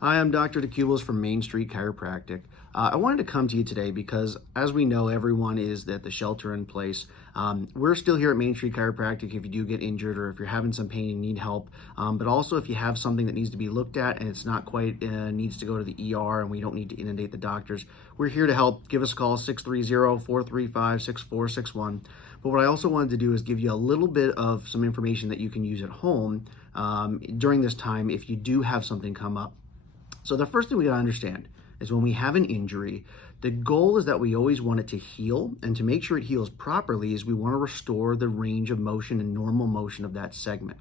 Hi, I'm Dr. DeCubellis from Main Street Chiropractic. I wanted to come to you today because, as we know, everyone is at the shelter in place. We're still here at Main Street Chiropractic if you do get injured or if you're having some pain and need help. But also if you have something that needs to be looked at and it's not quite needs to go to the ER and we don't need to inundate the doctors, we're here to help. Give us a call, 630-435-6461. But what I also wanted to do is give you a little bit of some information that you can use at home during this time if you do have something come up. So the first thing we gotta understand is when we have an injury, the goal is that we always want it to heal, and to make sure it heals properly is we wanna restore the range of motion and normal motion of that segment.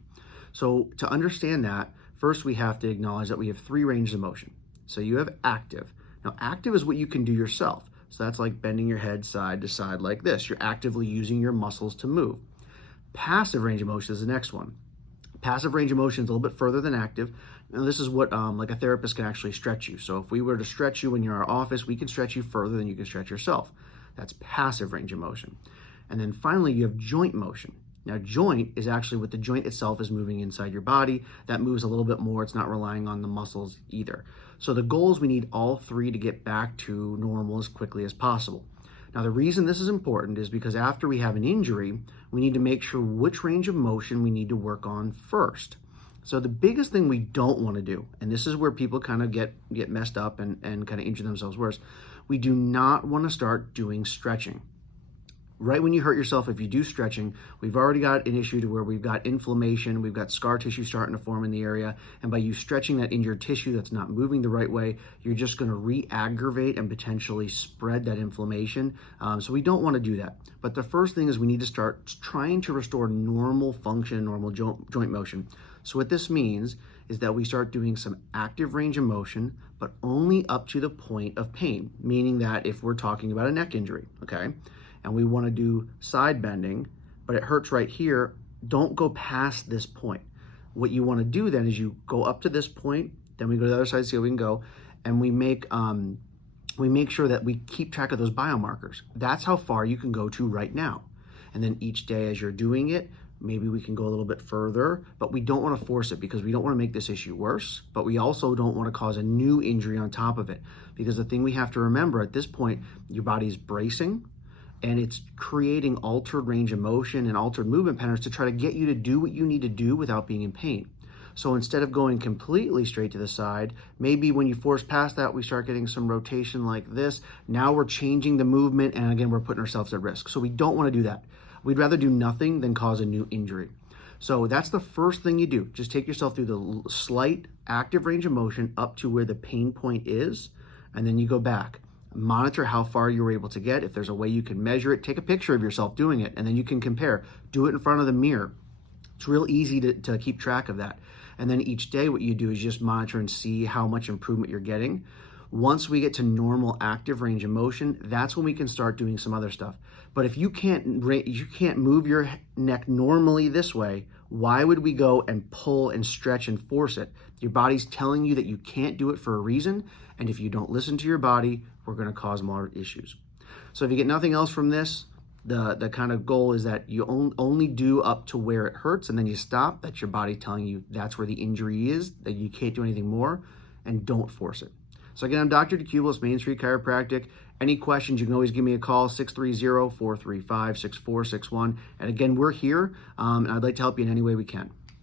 So to understand that, first we have to acknowledge that we have three ranges of motion. So you have active. Now active is what you can do yourself. So that's like bending your head side to side like this. You're actively using your muscles to move. Passive range of motion is the next one. Passive range of motion is a little bit further than active. Now this is what like a therapist can actually stretch you. So if we were to stretch you in your office, we can stretch you further than you can stretch yourself. That's passive range of motion. And then finally you have joint motion. Now joint is actually what the joint itself is moving inside your body. That moves a little bit more. It's not relying on the muscles either. So the goal is we need all three to get back to normal as quickly as possible. Now the reason this is important is because after we have an injury, we need to make sure which range of motion we need to work on first. So the biggest thing we don't want to do, and this is where people kind of get messed up and kind of injure themselves worse, we do not want to start doing stretching. Right when you hurt yourself, if you do stretching, we've already got an issue to where we've got inflammation, we've got scar tissue starting to form in the area, and by you stretching that injured tissue that's not moving the right way, you're just going to re-aggravate and potentially spread that inflammation. So we don't want to do that. But the first thing is we need to start trying to restore normal function, normal joint motion. So what this means is that we start doing some active range of motion, but only up to the point of pain, meaning that if we're talking about a neck injury, okay? And we want to do side bending, but it hurts right here, don't go past this point. What you want to do then is you go up to this point, then we go to the other side, see how we can go, and we make sure that we keep track of those biomarkers. That's how far you can go to right now. And then each day as you're doing it, maybe we can go a little bit further, but we don't want to force it because we don't want to make this issue worse, but we also don't want to cause a new injury on top of it. Because the thing we have to remember at this point, your body's bracing, and it's creating altered range of motion and altered movement patterns to try to get you to do what you need to do without being in pain. So instead of going completely straight to the side, maybe when you force past that, we start getting some rotation like this. Now we're changing the movement, and again, we're putting ourselves at risk. So we don't want to do that. We'd rather do nothing than cause a new injury. So that's the first thing you do. Just take yourself through the slight active range of motion up to where the pain point is, and then you go back. Monitor how far you were able to get. If there's a way you can measure it, take a picture of yourself doing it, and then you can compare. Do it in front of the mirror. It's real easy to keep track of that. And then each day what you do is just monitor and see how much improvement you're getting. Once we get to normal active range of motion, that's when we can start doing some other stuff. But if you can't move your neck normally this way, why would we go and pull and stretch and force it? Your body's telling you that you can't do it for a reason, and if you don't listen to your body, we're going to cause more issues. So if you get nothing else from this, the kind of goal is that you only do up to where it hurts, and then you stop. That's your body telling you that's where the injury is, that you can't do anything more, and don't force it. So again, I'm Dr. DeCubellis, Main Street Chiropractic. Any questions, you can always give me a call, 630-435-6461. And again, we're here, and I'd like to help you in any way we can.